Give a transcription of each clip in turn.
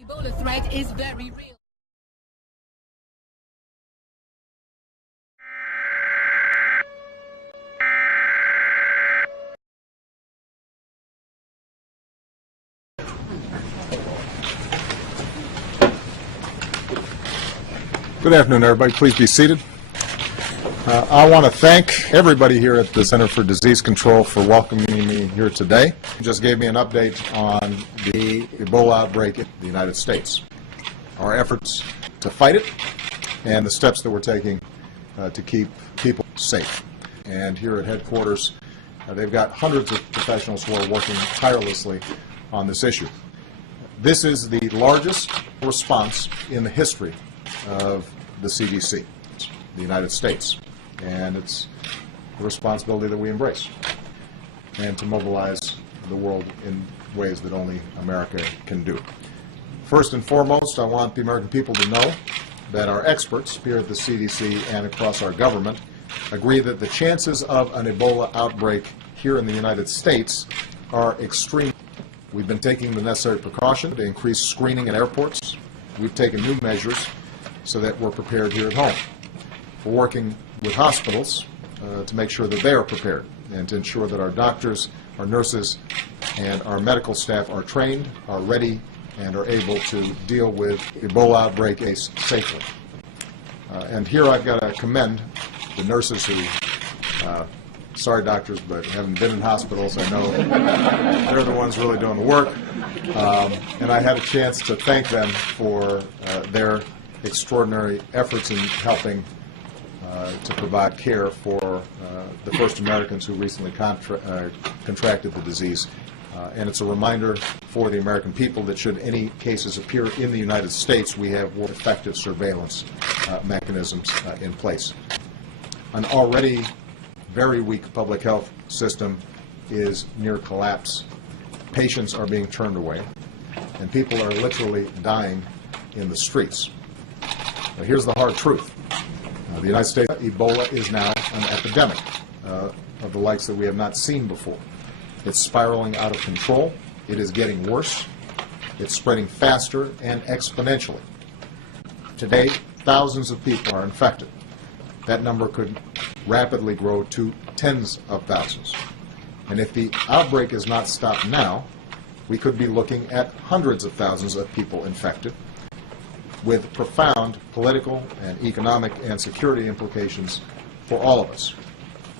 Ebola threat is very real. Good afternoon, everybody. Please be seated. I want to thank everybody here at the Center for Disease Control for welcoming me here today. You just gave me an update on the Ebola outbreak in the United States, our efforts to fight it, and the steps that we're taking to keep people safe. And here at headquarters, they've got hundreds of professionals who are working tirelessly on this issue. This is the largest response in the history of the CDC, the United States, and it's a responsibility that we embrace, and to mobilize the world in ways that only America can do. First and foremost, I want the American people to know that our experts here at the CDC and across our government agree that the chances of an Ebola outbreak here in the United States are extreme. We've been taking the necessary precaution to increase screening at airports. We've taken new measures so that we're prepared here at home. We're working with hospitals to make sure that they are prepared and to ensure that our doctors, our nurses, and our medical staff are trained, are ready, and are able to deal with Ebola outbreak safely. And here I've got to commend the nurses who, sorry doctors, but haven't been in hospitals. I know they're the ones really doing the work. And I had a chance to thank them for their extraordinary efforts in helping to provide care for the first Americans who recently contracted the disease. And it's a reminder for the American people that should any cases appear in the United States, we have more effective surveillance mechanisms in place. An already very weak public health system is near collapse. Patients are being turned away, and people are literally dying in the streets. Now, here's the hard truth. The United States, Ebola is now an epidemic of the likes that we have not seen before. It's spiraling out of control. It is getting worse. It's spreading faster and exponentially. Today, thousands of people are infected. That number could rapidly grow to tens of thousands. And if the outbreak is not stopped now, we could be looking at hundreds of thousands of people infected, with profound political and economic and security implications for all of us.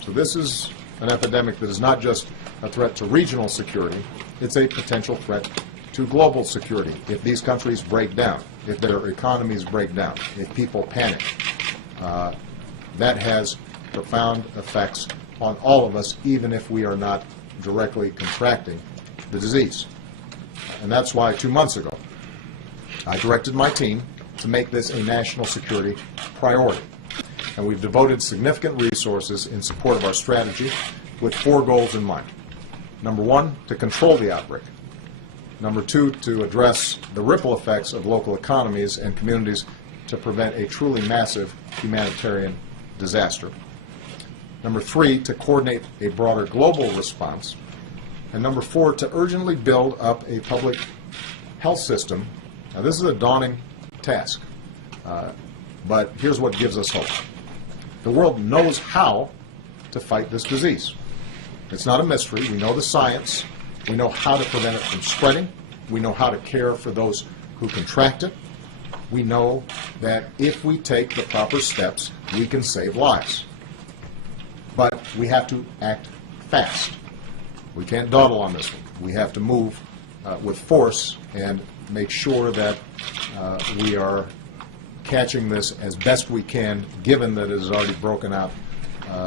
So this is an epidemic that is not just a threat to regional security, it's a potential threat to global security. If these countries break down, if their economies break down, if people panic, that has profound effects on all of us, even if we are not directly contracting the disease. And that's why 2 months ago, I directed my team to make this a national security priority. And we've devoted significant resources in support of our strategy with 4 goals in mind. Number 1, to control the outbreak. Number 2, to address the ripple effects of local economies and communities to prevent a truly massive humanitarian disaster. Number 3, to coordinate a broader global response. And number 4, to urgently build up a public health system. Now, this is a daunting task, but here's what gives us hope. The world knows how to fight this disease. It's not a mystery. We know the science. We know how to prevent it from spreading. We know how to care for those who contract it. We know that if we take the proper steps, we can save lives. But we have to act fast. We can't dawdle on this one. We have to move with force and make sure that we are catching this as best we can, given that it has already broken out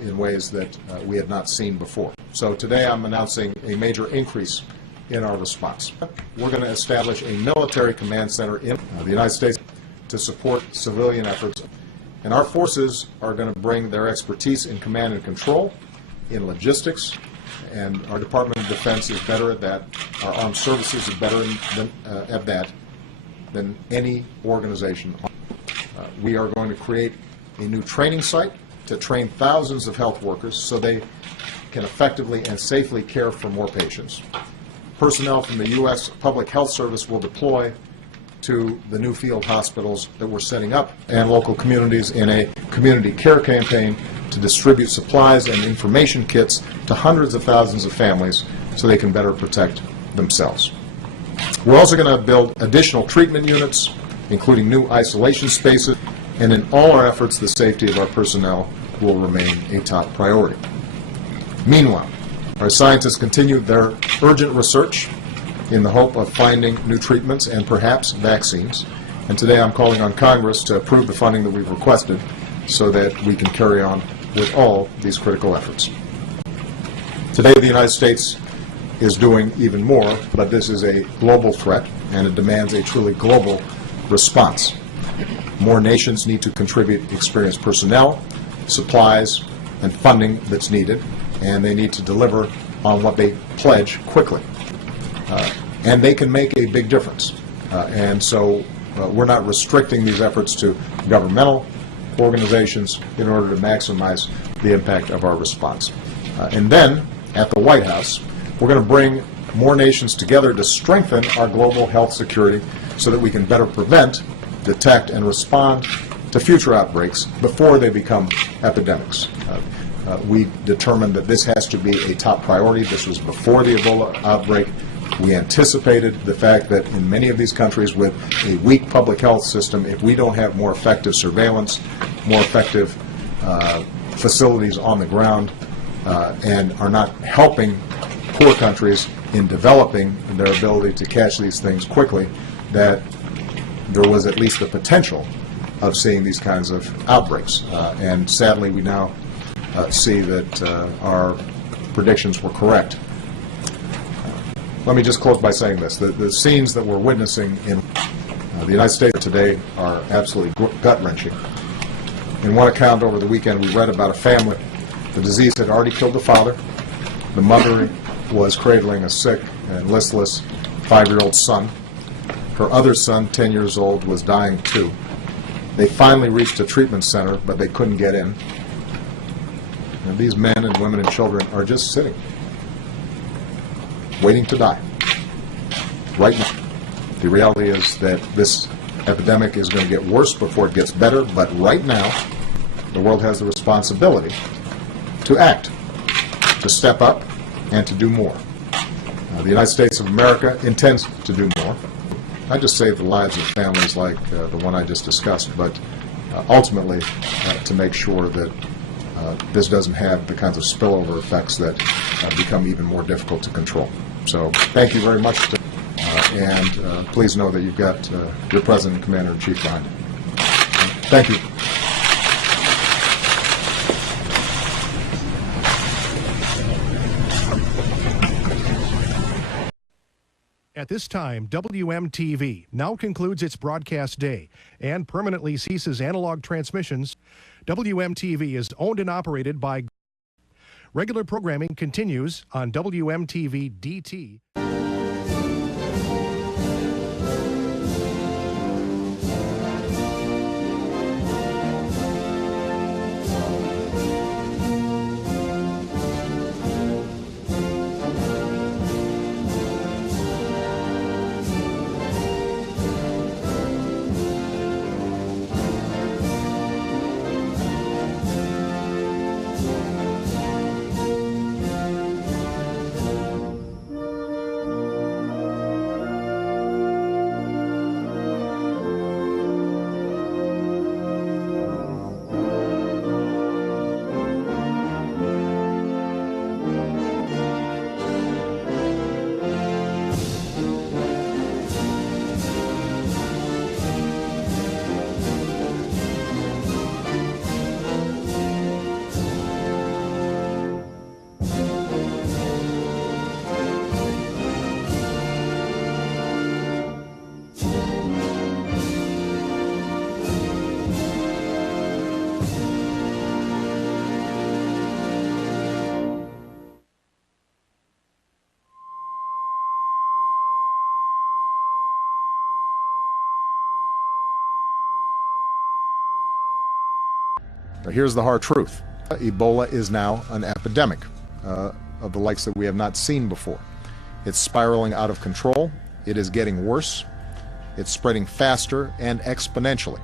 in ways that we had not seen before. So today I'm announcing a major increase in our response. We're going to establish a military command center in the United States to support civilian efforts. And our forces are going to bring their expertise in command and control, in logistics, and our Department of Defense is better at that. Our armed services are better at that than any organization. We are going to create a new training site to train thousands of health workers so they can effectively and safely care for more patients. Personnel from the U.S. Public Health Service will deploy to the new field hospitals that we're setting up and local communities in a community care campaign to distribute supplies and information kits to hundreds of thousands of families so they can better protect themselves. We're also going to build additional treatment units, including new isolation spaces, and in all our efforts, the safety of our personnel will remain a top priority. Meanwhile, our scientists continue their urgent research in the hope of finding new treatments and perhaps vaccines. And today I'm calling on Congress to approve the funding that we've requested so that we can carry on with all these critical efforts. Today the United States is doing even more, but this is a global threat and it demands a truly global response. More nations need to contribute experienced personnel, supplies, and funding that's needed, and they need to deliver on what they pledge quickly. And they can make a big difference. And so we're not restricting these efforts to governmental organizations in order to maximize the impact of our response. And then, at the White House, we're going to bring more nations together to strengthen our global health security so that we can better prevent, detect, and respond to future outbreaks before they become epidemics. We determined that this has to be a top priority. This was before the Ebola outbreak. We anticipated the fact that in many of these countries with a weak public health system, if we don't have more effective surveillance, more effective facilities on the ground, and are not helping poor countries in developing their ability to catch these things quickly, that there was at least the potential of seeing these kinds of outbreaks. And sadly, we now see that our predictions were correct. Let me just close by saying this. The scenes that we're witnessing in the United States today are absolutely gut-wrenching. In one account over the weekend, we read about a family. The disease had already killed the father. The mother was cradling a sick and listless 5-year-old son. Her other son, 10 years old, was dying too. They finally reached a treatment center, but they couldn't get in. And these men and women and children are just sitting, waiting to die right now. The reality is that this epidemic is going to get worse before it gets better, but right now the world has the responsibility to act, to step up, and to do more. The United States of America intends to do more. Not just save the lives of families like the one I just discussed, but ultimately to make sure that this doesn't have the kinds of spillover effects that become even more difficult to control. So thank you very much, and please know that you've got your President and Commander-in-Chief behind you. Thank you. At this time, WMTV now concludes its broadcast day and permanently ceases analog transmissions. WMTV is owned and operated by. Regular programming continues on WMTV DT. Now, here's the hard truth. Ebola is now an epidemic of the likes that we have not seen before. It's spiraling out of control. It is getting worse. It's spreading faster and exponentially.